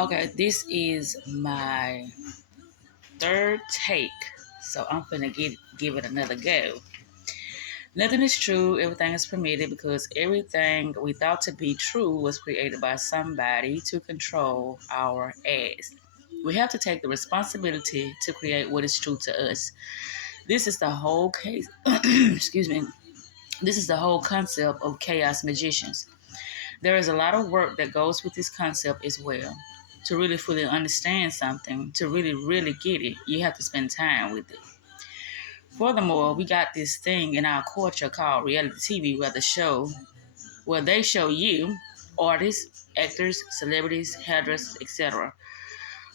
Okay, this is my third take, so I'm gonna give it another go. Nothing is true, everything is permitted because everything we thought to be true was created by somebody to control our as. We have to take the responsibility to create what is true to us. This is the whole case. Excuse me. This is the whole concept of chaos magicians. There is a lot of work that goes with this concept as well. To really fully understand something, to really get it, you have to spend time with it. Furthermore, we got this thing in our culture called reality TV where they show you artists, actors, celebrities, hairdressers, etc.,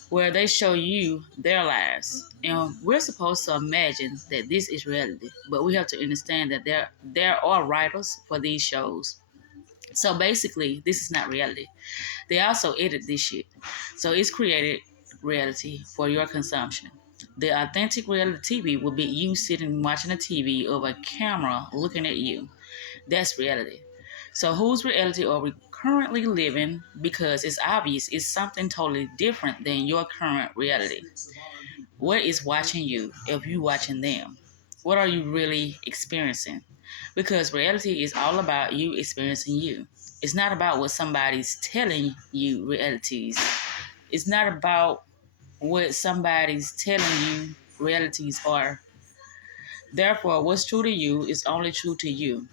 where they show you their lives. And we're supposed to imagine that this is reality, but we have to understand that there are writers for these shows. So basically, this is not reality. They also edit this shit. So it's created reality for your consumption. The authentic reality TV will be you sitting watching a TV of a camera looking at you. That's reality. So whose reality are we currently living? Because it's obvious it's something totally different than your current reality. What is watching you if you watching them? What are you really experiencing? Because reality is all about you experiencing you. It's not about what somebody's telling you realities. It's not about what somebody's telling you realities are. Therefore, what's true to you is only true to you.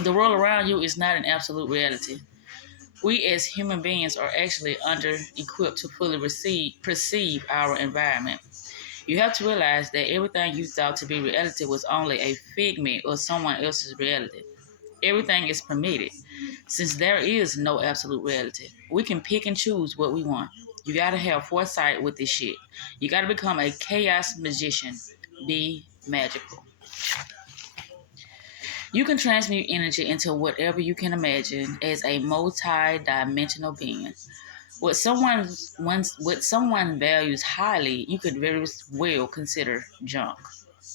The world around you is not an absolute reality. We as human beings are actually under equipped to fully perceive our environment. You have to realize that everything you thought to be reality was only a figment of someone else's reality. Everything is permitted. Since there is no absolute reality, we can pick and choose what we want. You gotta have foresight with this shit. You gotta become a chaos magician. Be magical. You can transmute energy into whatever you can imagine as a multi-dimensional being. What someone values highly, you could very well consider junk.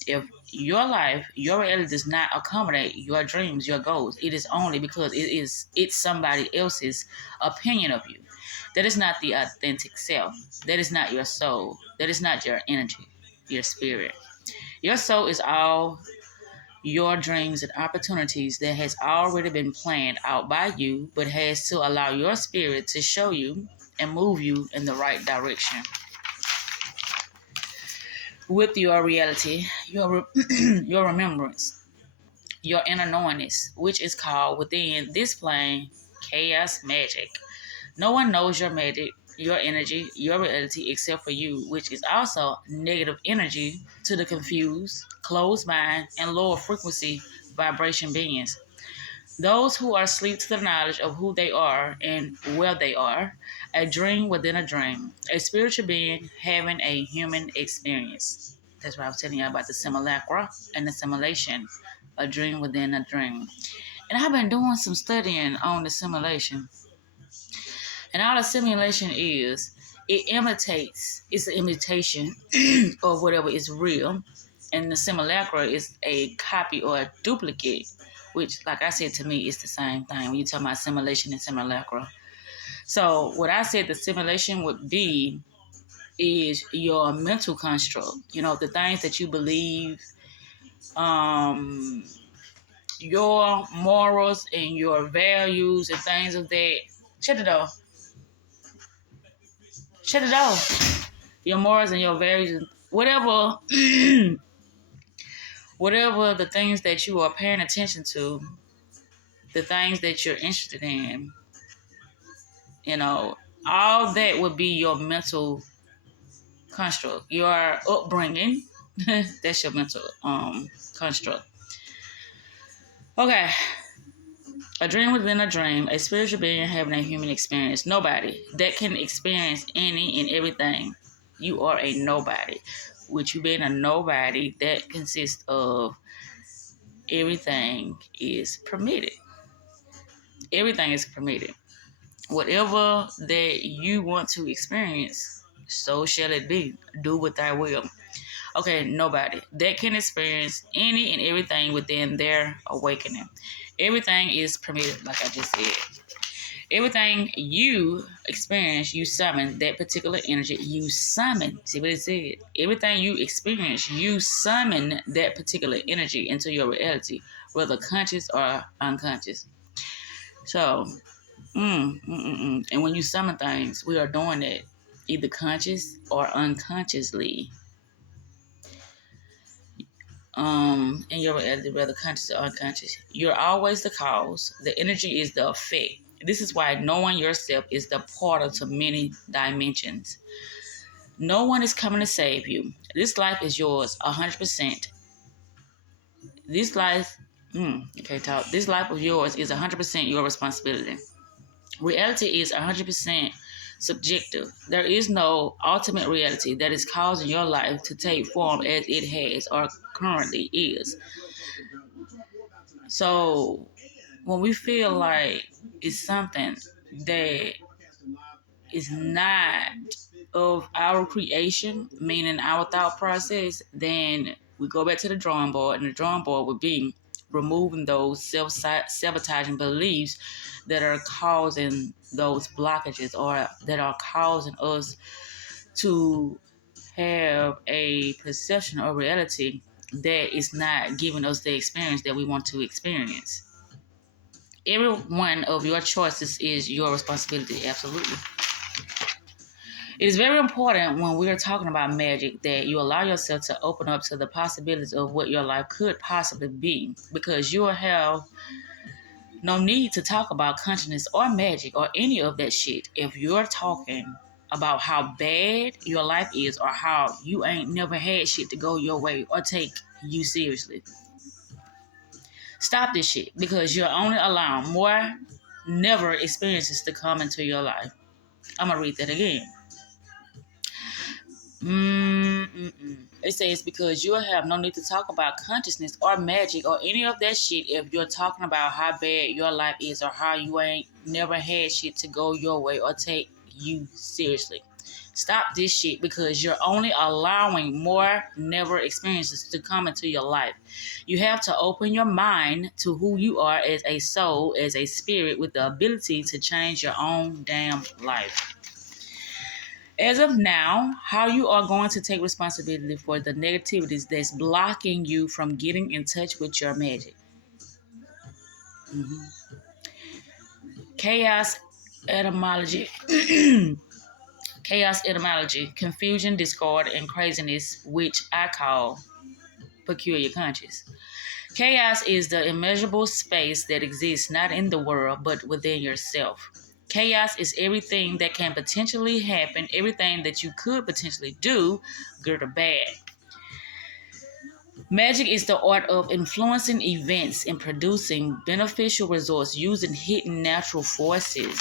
If your life, your reality does not accommodate your dreams, your goals, it is only because it's somebody else's opinion of you. That is not the authentic self. That is not your soul. That is not your energy, your spirit. Your soul is all your dreams and opportunities that has already been planned out by you, but has to allow your spirit to show you and move you in the right direction. With your reality, your remembrance, your inner knowingness, which is called within this plane chaos magic. No one knows your magic, your energy, your reality except for you, which is also negative energy to the confused, closed mind, and lower frequency vibration beings. Those who are asleep to the knowledge of who they are and where they are, a dream within a dream, a spiritual being having a human experience. That's what I was telling you about the simulacra and the simulation, a dream within a dream. And I've been doing some studying on the simulation. And all a simulation is, it's an imitation of whatever is real. And the simulacra is a copy or a duplicate, which, like I said, to me, is the same thing when you talk about simulation and simulacra. So, what I said the simulation would be is your mental construct, the things that you believe, um, your morals and your values and things of that. Shut it off. Shut it off. Your morals and your values, whatever, whatever the things that you are paying attention to, the things that you're interested in, all that would be your mental construct, your upbringing. That's your mental construct. Okay. A dream within a dream, a spiritual being having a human experience. Nobody that can experience any and everything. You are a nobody. With you being a nobody, that consists of everything is permitted. Everything is permitted. Whatever that you want to experience, so shall it be. Do what thy will. Okay, nobody that can experience any and everything within their awakening. Everything is permitted, like I just said. Everything you experience, you summon that particular energy. You summon. See what it said? Everything you experience, you summon that particular energy into your reality, whether conscious or unconscious. So, and when you summon things, we are doing it either conscious or unconsciously. In your reality, whether conscious or unconscious, you're always the cause. The energy is the effect. This is why knowing yourself is the portal to many dimensions. No one is coming to save you. This life is yours 100%. This life, okay, talk. This life of yours is 100% your responsibility. Reality is 100% subjective. There is no ultimate reality that is causing your life to take form as it has or currently is. So when we feel like it's something that is not of our creation, meaning our thought process, then we go back to the drawing board, and the drawing board would be removing those self-sabotaging beliefs that are causing those blockages or that are causing us to have a perception of reality that is not giving us the experience that we want to experience. Every one of your choices is your responsibility, absolutely. It is very important when we're talking about magic that you allow yourself to open up to the possibilities of what your life could possibly be, because you will have no need to talk about consciousness or magic or any of that shit if you're talking about how bad your life is or how you ain't never had shit to go your way or take you seriously. Stop this shit, because you're only allowing more never experiences to come into your life. I'm gonna read that again. It says, because you'll have no need to talk about consciousness or magic or any of that shit if you're talking about how bad your life is or how you ain't never had shit to go your way or take you seriously. Stop this shit, because you're only allowing more never experiences to come into your life. You have to open your mind to who you are as a soul, as a spirit with the ability to change your own damn life. As of now, how you are going to take responsibility for the negativities that's blocking you from getting in touch with your magic. Mm-hmm. Chaos etymology. Chaos etymology, confusion, discord, and craziness, which I call peculiar conscious. Chaos is the immeasurable space that exists not in the world, but within yourself. Chaos is everything that can potentially happen, everything that you could potentially do, good or bad. Magic is the art of influencing events and producing beneficial results using hidden natural forces.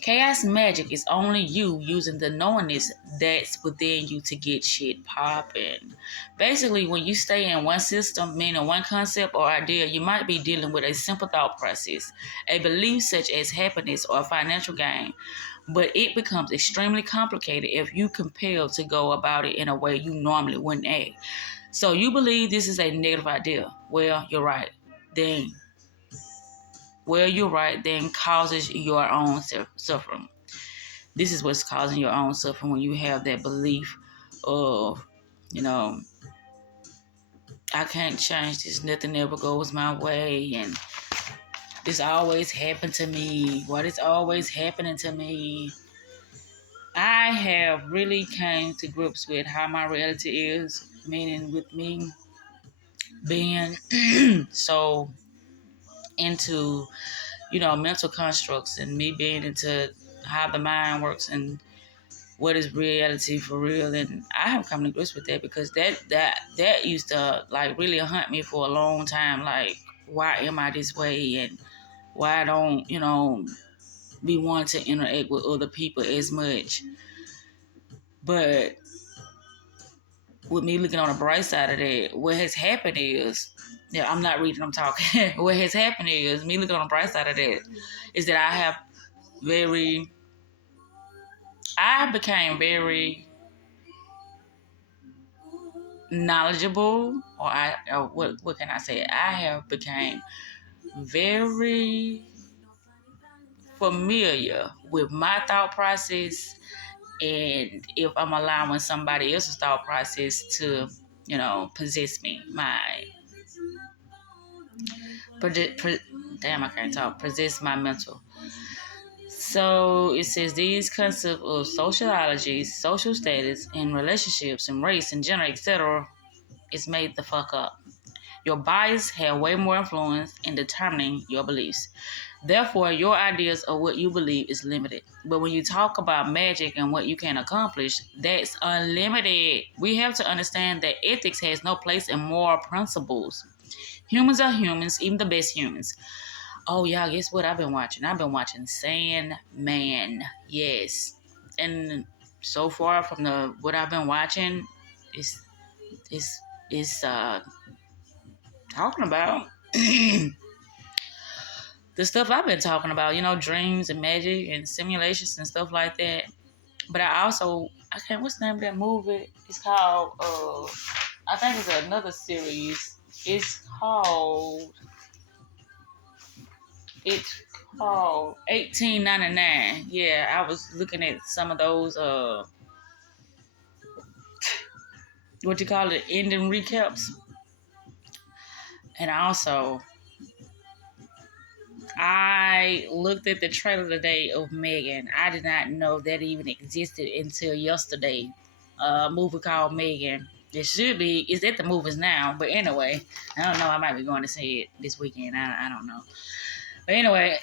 Chaos magic is only you using the knowingness that's within you to get shit popping. Basically, when you stay in one system, meaning one concept or idea, you might be dealing with a simple thought process, a belief such as happiness or financial gain, but it becomes extremely complicated if you compelled to go about it in a way you normally wouldn't act. So you believe this is a negative idea. Well, you're right. Then causes your own suffering. This is what's causing your own suffering when you have that belief of, you know, I can't change this. Nothing ever goes my way. And this always happened to me. What is always happening to me? I have really came to grips with how my reality is, meaning with me being so into, mental constructs and me being into how the mind works and what is reality for real. And I have come to grips with that, because that used to like really hunt me for a long time. Like, why am I this way? And why I don't, be wanting to interact with other people as much. But with me looking on the bright side of that, what has happened is, yeah, I'm not reading, I'm talking. What has happened is, me looking on the bright side of that, is that I became very knowledgeable, or what can I say? I have became very familiar with my thought process, and if I'm allowing somebody else's thought process to, possess me, damn, I can't talk, possess my mental. So it says these concepts of sociology, social status, and relationships, and race, and gender, etc., is made the fuck up. Your bias have way more influence in determining your beliefs. Therefore, your ideas of what you believe is limited. But when you talk about magic and what you can accomplish, that's unlimited. We have to understand that ethics has no place in moral principles. Humans are humans, even the best humans. Oh, yeah, guess what I've been watching? I've been watching Sandman. Yes. And so far from the what I've been watching, it's it's it's talking about the stuff I've been talking about, dreams and magic and simulations and stuff like that. But I can't, what's the name of that movie? It's called, I think it's another series. It's called, it's called 1899. Yeah, I was looking at some of those, what you call it, ending recaps. And also, I looked at the trailer today of Megan. I did not know that even existed until yesterday. A movie called Megan. It should be. It's at the movies now. But anyway, I don't know. I might be going to see it this weekend. I don't know. But anyway,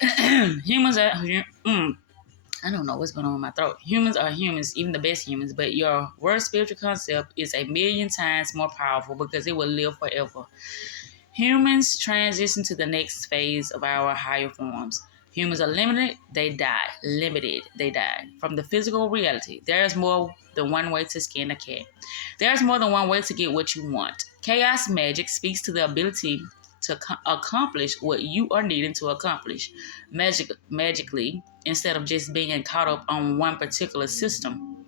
humans are. I don't know what's going on with my throat. Humans are humans, even the best humans. But your worst spiritual concept is a million times more powerful because it will live forever. Humans transition to the next phase of our higher forms. Humans are limited, they die. Limited, they die. From the physical reality, there's more than one way to skin a cat. There's more than one way to get what you want. Chaos magic speaks to the ability to accomplish what you are needing to accomplish magically instead of just being caught up on one particular system.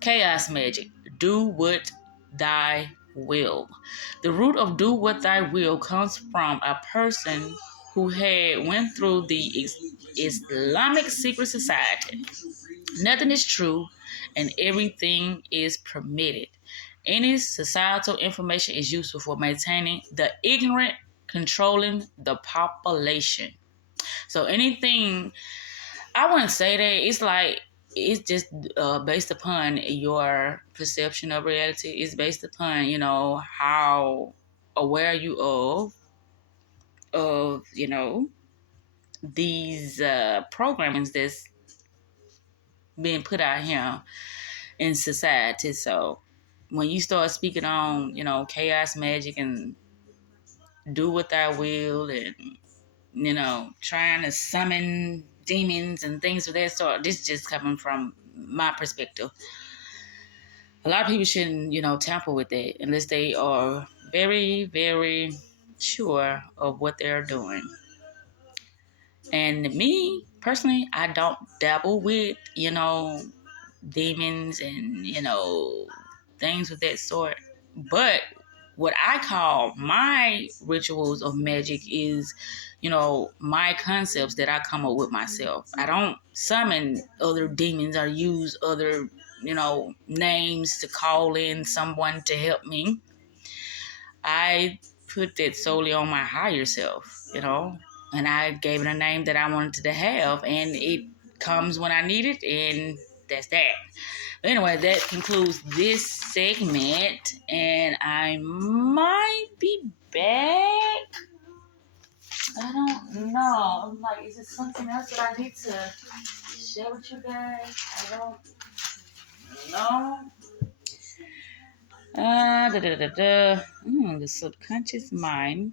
Chaos magic. Do what thy will. The root of do what thy will comes from a person who had went through the Islamic secret society. Nothing is true and everything is permitted. Any societal information is useful for maintaining the ignorant, controlling the population. So anything, I wouldn't say that. It's like it's just based upon your perception of reality. It's based upon how aware you of these programmings that's being put out here in society. So when you start speaking on chaos magic and do what thou will and trying to summon demons and things of that sort. This just coming from my perspective. A lot of people shouldn't, tamper with it unless they are very, very sure of what they're doing. And me, personally, I don't dabble with, demons and, things of that sort. But what I call my rituals of magic is, my concepts that I come up with myself. I don't summon other demons or use other, names to call in someone to help me. I put that solely on my higher self, and I gave it a name that I wanted to have, and it comes when I need it, and that's that. But anyway, that concludes this segment, and I might be back. I don't know. I'm like, is it something else that I need to share with you guys? I don't know. The subconscious mind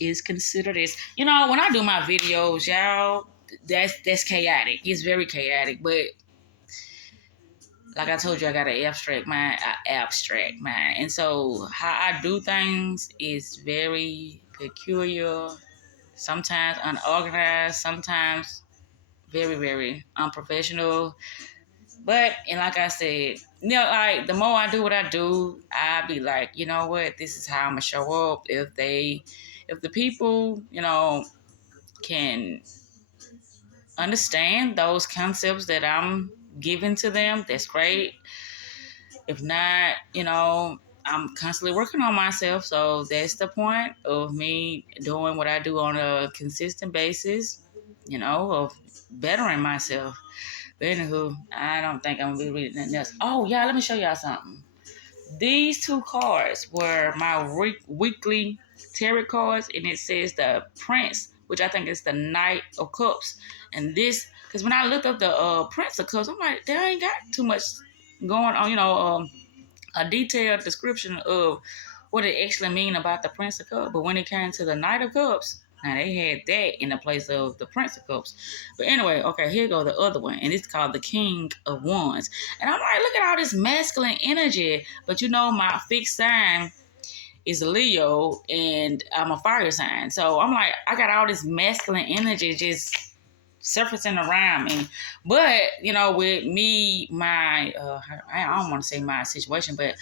is considered as when I do my videos, y'all. That's chaotic. It's very chaotic, but like I told you, I got an abstract mind. And so how I do things is very peculiar, sometimes unorganized, sometimes very, very unprofessional. But, and like I said, like the more I do what I do, I be like, you know what, this is how I'm going to show up. If the people, can understand those concepts that I'm giving to them, that's great. If not, I'm constantly working on myself. So that's the point of me doing what I do on a consistent basis, of bettering myself. But anywho, I don't think I'm gonna be reading nothing else. Oh yeah, let me show y'all something. These two cards were my weekly tarot cards, and it says the Prince, which I think is the Knight of Cups. And this, because when I looked up the Prince of Cups, I'm like, they ain't got too much going on, a detailed description of what it actually mean about the Prince of Cups. But when it came to the Knight of Cups, now they had that in the place of the Prince of Cups. But anyway, okay, here go the other one, and it's called the King of Wands. And I'm like, look at all this masculine energy. But my fixed sign is Leo, and I'm a fire sign. So I'm like, I got all this masculine energy just surfacing around me. But with me, my I don't want to say my situation, but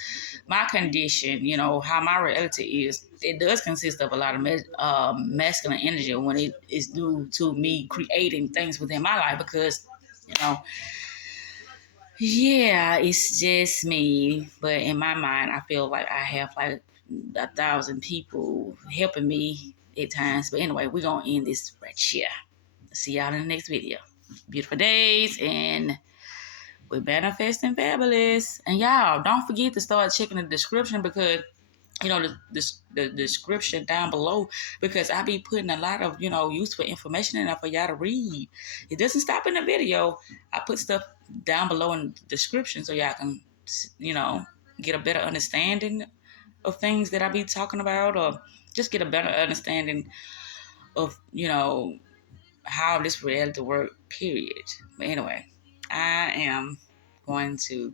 my condition, how my reality is, it does consist of a lot of masculine energy when it is due to me creating things within my life. Because you know yeah, it's just me, but in my mind I feel like I have like 1,000 people helping me at times. But anyway, we're gonna end this right here. See y'all in the next video. Beautiful days, and we're manifesting fabulous. And y'all, don't forget to start checking the description, because the description down below, because I be putting a lot of useful information in there for y'all to read. It doesn't stop in the video. I put stuff down below in the description so y'all can get a better understanding of things that I be talking about, or just get a better understanding of how this reality work, period. But anyway, I am going to